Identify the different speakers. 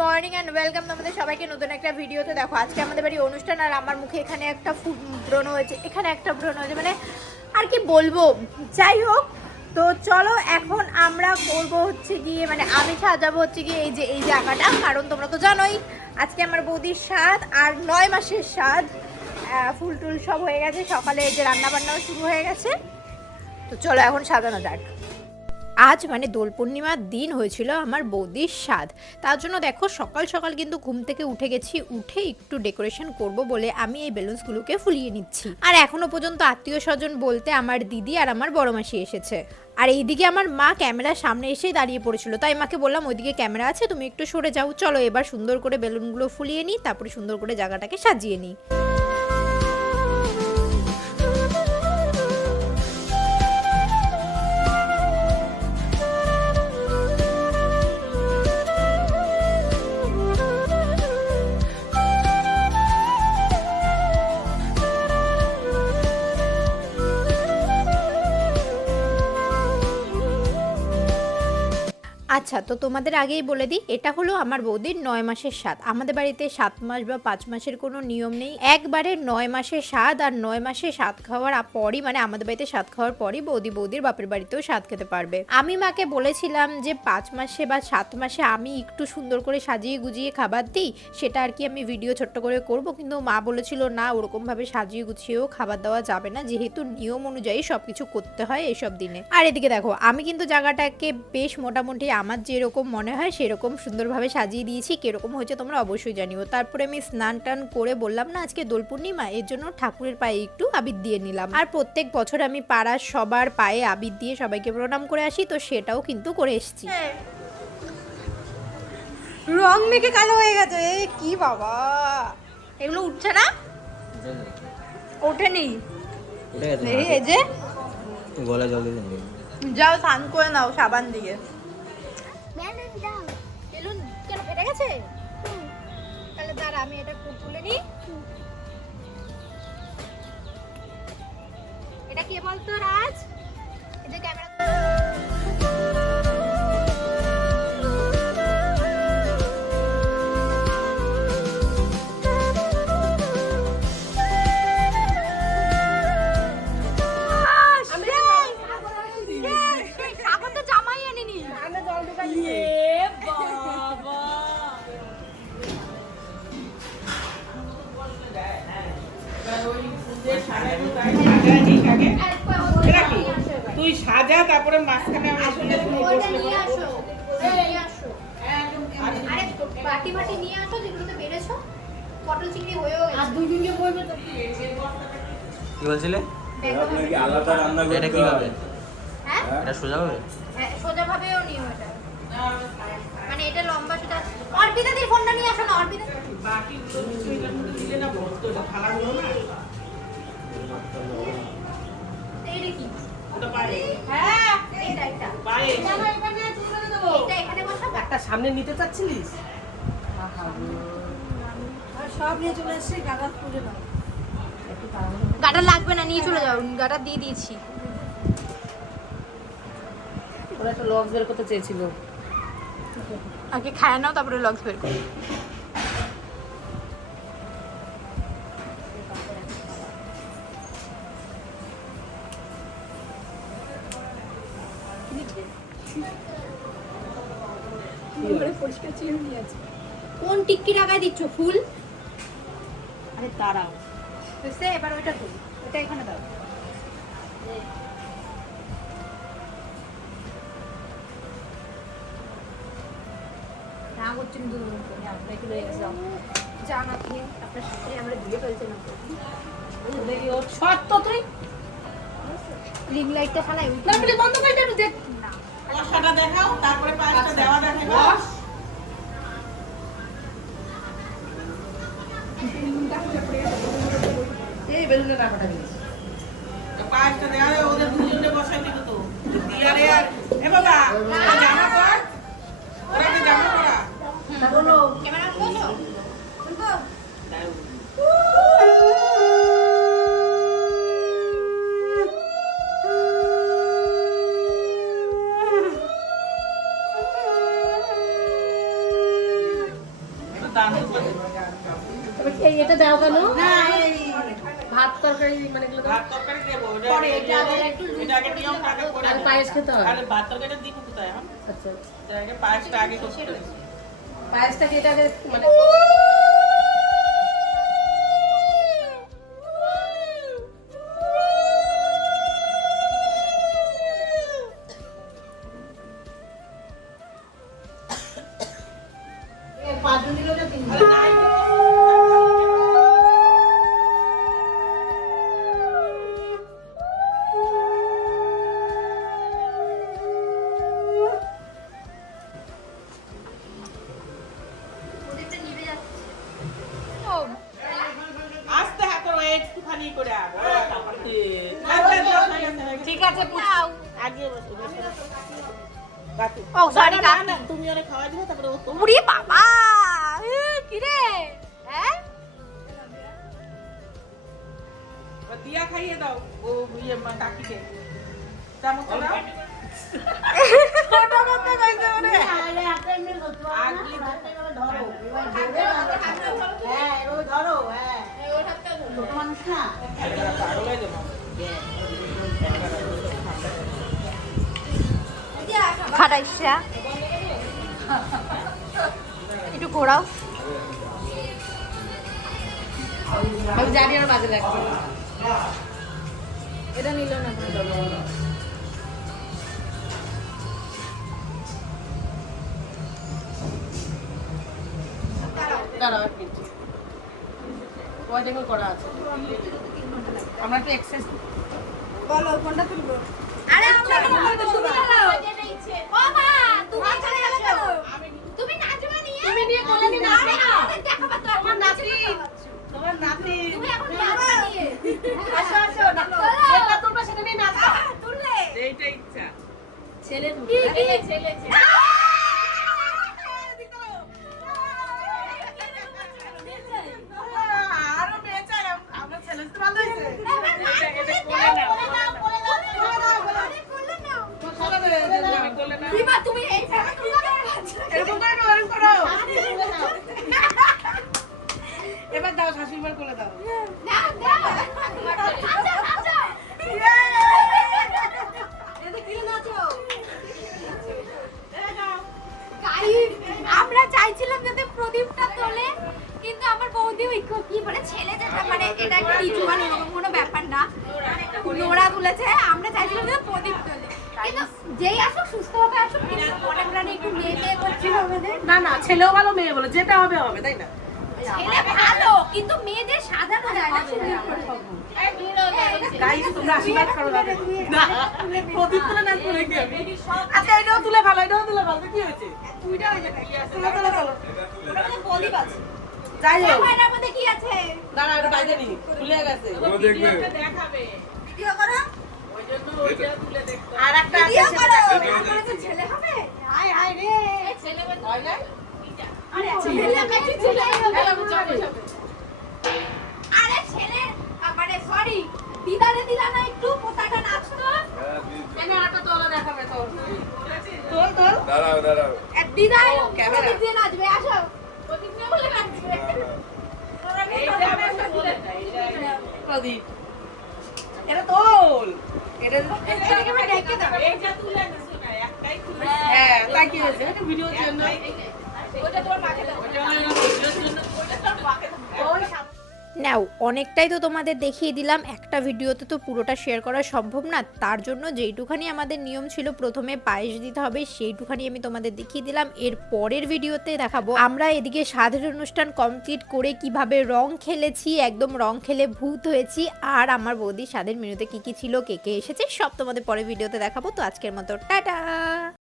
Speaker 1: Morning and welcome তোমাদের সবাইকে নতুন একটা ভিডিওতে। দেখো, আজকে আমাদের বাড়ি অনুষ্ঠান, আর আমার মুখে এখানে একটা ব্রণ হয়েছে। এখানে একটা ব্রণ হয়েছে মানে আর কি বলব? যাই হোক, তো চলো এখন আমরা করব হচ্ছে গিয়ে মানে আমি সাজাবো হচ্ছে গিয়ে এই যে, এই জায়গাটা, কারণ তোমরা তো জানোই, আজকে আমার বৌদির স্বাদ, আর নয় মাসের স্বাদ ফুল টুল সব হয়ে গেছে। সকালে এই যে রান্না বান্নাও শুরু হয়ে গেছে। তো চলো এখন সাজানো যাক। আজ মানে দোল পূর্ণিমার দিন হয়েছিল আমার বৌদির স্বাদ। তার জন্য দেখো সকাল সকাল কিন্তু ঘুম থেকে উঠে গেছি, উঠে একটু ডেকোরেশন করব বলে আমি এই বেলুনসগুলোকে ফুলিয়ে নিচ্ছি। আর এখনও পর্যন্ত আত্মীয় স্বজন বলতে আমার দিদি আর আমার বড় মাসি এসেছে। আর এইদিকে আমার মা ক্যামেরার সামনে এসেই দাঁড়িয়ে পড়েছিল। তাই মাকে বললাম, ওইদিকে ক্যামেরা আছে, তুমি একটু সরে যাও। চলো এবার সুন্দর করে বেলুনগুলো ফুলিয়ে নিই, তারপরে সুন্দর করে জায়গাটাকে সাজিয়ে নিই। আচ্ছা তো তোমাদের আগেই বলে দিই, এটা হলো আমার বৌদির নয় মাসের স্বাদ। আমাদের বাড়িতে সাত মাস বা পাঁচ মাসের কোনো নিয়ম নেই। একবারে নয় মাসের স্বাদ আর নয় মাসে স্বাদ খাওয়ার পরই মানে আমাদের বাড়িতে স্বাদ খাওয়ার পরই বৌদি বৌদির বাপের বাড়িতেও স্বাদ খেতে পারবে। আমি মাকে বলেছিলাম যে পাঁচ মাসে বা সাত মাসে আমি একটু সুন্দর করে সাজিয়ে গুজিয়ে খাবার দিই, সেটা আর কি আমি ভিডিও ছোট্ট করে করব, কিন্তু মা বলেছিল, না, ওরকমভাবে সাজিয়ে গুছিয়েও খাবার দেওয়া যাবে না। যেহেতু নিয়ম অনুযায়ী সবকিছু করতে হয় এইসব দিনে। আর এদিকে দেখো, আমি কিন্তু জায়গাটাকে বেশ মোটামুটি আমার যেরকম মনে হয় সেরকম সুন্দরভাবে সাজিয়ে দিয়েছি। কীরকম হয়েছে তোমরা অবশ্যই জানিও। তারপরে আমি স্নান টান করে বললাম না আজকে দোল পূর্ণিমা এর জন্য ঠাকুরের পায়ে একটু আবির দিয়ে নিলাম। আর প্রত্যেক বছর আমি পাড়ার সবার পায়ে আবির দিয়ে সবাইকে প্রণাম করে আসি তো সেটাও কিন্তু করে এসেছি। রং মেখে কালো হয়ে গেছে। এ কি বাবা! এগুলো উঠছে না? ওঠেনি। এই যে
Speaker 2: গলা জল দিয়ে
Speaker 1: যাও স্নান করে নাও সাবান দিয়ে
Speaker 3: বেলুন দাও।
Speaker 1: বেলুন কেন ফেটে গেছে? তাহলে দাঁড়া আমি এটা তুলে নিই। এটা কে বলতো রাজ?
Speaker 4: এটা
Speaker 1: ক্যামেরা পটল চিংড়ি হয়েও গেছে। আর দুই দিনকে বলবে তো।
Speaker 2: কি বলছিলে?
Speaker 5: আলাদা রান্না
Speaker 2: এটা কি হবে?
Speaker 1: হ্যাঁ?
Speaker 2: এটা সোজা হবে?
Speaker 1: হ্যাঁ, সোজা ভাবেও নিও এটা। মানে এটা লম্বা সেটা অর্পিতা দির ফোনটা নিয়ে আসো না অর্পিতা
Speaker 4: দিলে না থালাগুলো না?
Speaker 1: এইটা কি?
Speaker 4: ওটা পারে
Speaker 1: হ্যাঁ এটা এটা
Speaker 4: পারে
Speaker 1: এটা এখানে বসাবো।
Speaker 4: একটা সামনে নিতে চাচ্ছিলিস?
Speaker 1: গাটা লাগবে না নিয়ে চলে যাও গাটা দিয়ে দিয়েছি।
Speaker 4: ওরা একটা বের করতে চেয়েছিল।
Speaker 1: আগে খায় নাও তারপরে লগস বের করো। কোন টিক্কি লাগাই দিচ্ছ ফুল?
Speaker 4: আরে দাঁড়াও।
Speaker 1: বুঝতে এবার ওইটা তুল ওটা এখানে দাও আমরা একটু লয়ে জানা দিয়ে আপনার সাথে আমরা ধুয়ে ফেলছে না
Speaker 4: দেখি ওর শর্ত তুই?
Speaker 1: রিং লাইটটা ফালাই
Speaker 4: না বন্ধ করে দেখ
Speaker 1: না।
Speaker 4: দেখাও তারপরে পাঁচটা দেওয়া দেখাবো এই বেলুনে টাকাটা দিয়েছি। পাঁচটা হয়, ওদের দুজনে বসাই দিত তো। দিয়ারে আর এ বাবা জামা পর। ওরা তো জামা পরা। বলো।
Speaker 1: ক্যামেরা বলছো
Speaker 4: দান
Speaker 6: তবে এই এটা দাও কেন?
Speaker 4: না এই
Speaker 6: ভাত তরকারি মানে এগুলো
Speaker 4: ভাত তরকারি দেবো
Speaker 5: পরে এটা একটু
Speaker 4: এটা আগে নিয়মটা আগে করে
Speaker 6: আর পায়েস খেতে হয়।
Speaker 4: আরে ভাত তরকারিটা দিব কোথায় এখন?
Speaker 6: আচ্ছা।
Speaker 4: আগে পায়েসটা আগে করতে
Speaker 6: পায়েসটা কি এটা আগে মানে
Speaker 5: ও সরি
Speaker 4: তুমি ওরে খাওয়া দিবে তারপরে ও তোমার
Speaker 5: বাবা! কি রে হ্যাঁ?
Speaker 4: দিয়া খাইয়ে দাও। ও ইয়ে মা কাকিকে চামচ দাও ছোট করতে কইছে ওরে আগলি পাগল হয়ে যাব
Speaker 5: খাটাইসা। একটু ঘোরাও।
Speaker 6: আমি জানি আর মাঝে রাখছি এটা নিল না। দাঁড়াও এক মিনিট। করা আছে। আমরা একটু এক্সারসাইজ
Speaker 5: আরে আমরা কেন বলতে শুরু করো ও মা তুমি এখানে গেলে কেন তুমি নাচবা নিয়ে বলে কোলে নিয়ে না দেখাবা তো আমার নাচি
Speaker 4: তোমার নাতি
Speaker 5: তুমি এখন আসো আসো
Speaker 6: যেটা তুলবে সেটা নিয়ে নাচবা।
Speaker 5: তুললে।
Speaker 4: এইটা ইচ্ছা।
Speaker 6: ছেলে
Speaker 5: ছেলে ছেলে। প্রদীপটা তোলে, কিন্তু আমার বৌদি ওই কি বলে, ছেলে যেটা মানে এটা একটা মানে কোনো ব্যাপার না। নোড়া তুলেছে, আমরা চাইছিলাম যে প্রদীপ তোলে। কিন্তু যেই আসুক, সুস্থভাবে আসুক, কিন্তু একটু মেয়ে
Speaker 6: না। না ছেলেও ভালো, মেয়ে বলো যেটা হবে হবে, তাই না?
Speaker 5: ছেলে ভালো কিন্তু মেয়েদের সাজানো যায় না
Speaker 6: গাইস তোমরা আশীর্বাদ করো দাদা না প্রদীপ তুলে নাচ করে কি আচ্ছা এটাও তুলে ভালো এটাও তুলে ভালো কি হয়েছে। তুলে তুলে ভালো
Speaker 5: প্রদীপ আছে।
Speaker 6: যাই হোক।
Speaker 5: এটার মধ্যে কি আছে?
Speaker 6: দাঁড়া এটা বাইরে নি খুলে গেছে।
Speaker 4: ভিডিওতে দেখাবে।
Speaker 5: ভিডিও করো।
Speaker 4: ওই জন্য ওইটা তুলে দেখতে
Speaker 6: আর একটা আছে
Speaker 5: ভিডিও
Speaker 6: সেটা।
Speaker 5: করো।
Speaker 6: দেখাবে।
Speaker 5: তারপরে তো ছেলে হবে? হায় হায় রে। ছেলে
Speaker 6: হয় না?
Speaker 5: আরে ছেলে কাছে ছেলে আরে ছেলে মানে সরি দিদারে দিলা না একটু? পোতাটা নাচতো
Speaker 6: এনে আরেকটা তোলা দেখাবে তোর। তোল তোল।
Speaker 7: দাঁড়াও দাঁড়াও।
Speaker 5: আর
Speaker 6: ক্যামেরা।
Speaker 5: দিয়ে নাচবে আসো। প্রদীপ নিয়ে বলে নাচবে।
Speaker 4: এইটা আমার বলে না, এইটা
Speaker 6: প্রদীপ। এটা তোল। এটা
Speaker 5: এটাকে আমি ডেকে দাও
Speaker 4: এইটা তুলে একটাই তুলে
Speaker 6: হ্যাঁ এটা জন্য।
Speaker 5: নাও অনেকটাই তো তোমাদের দেখিয়ে দিলাম। একটা ভিডিওতে তো পুরোটা শেয়ার করা সম্ভব না। তার জন্য যেইটুখানি আমাদের নিয়ম ছিল প্রথমে পায়েস দিতে হবে সেইটুখানি আমি তোমাদের দেখিয়ে দিলাম। এর পরের ভিডিওতে দেখাবো। আমরা এদিকে স্বাদের অনুষ্ঠান কমপ্লিট করে কীভাবে রং খেলেছি একদম রং খেলে ভূত হয়েছি। আর আমার বৌদি স্বাদের মেনুতে কি কি ছিল কে কে এসেছে সব তোমাদের পরের ভিডিওতে দেখাবো। তো আজকের মতো টাটা!